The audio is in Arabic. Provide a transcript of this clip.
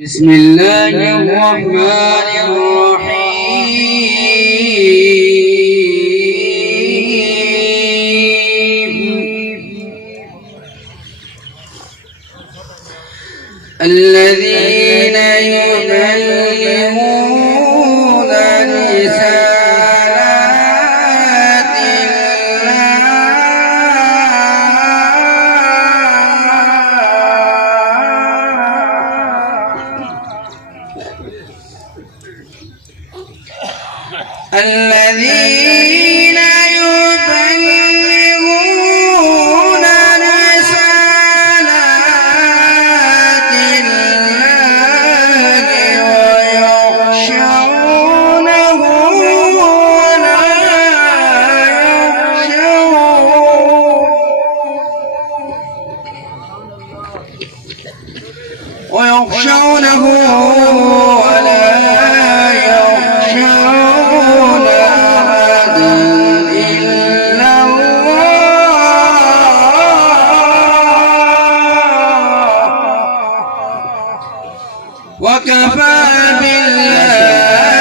بسم الله الرحمن الرحيم الذين يبلغون رسالات الذين يبلغون رسالات الله ويخشونه ولا يخشون أحدا إلا الله وكفى بالله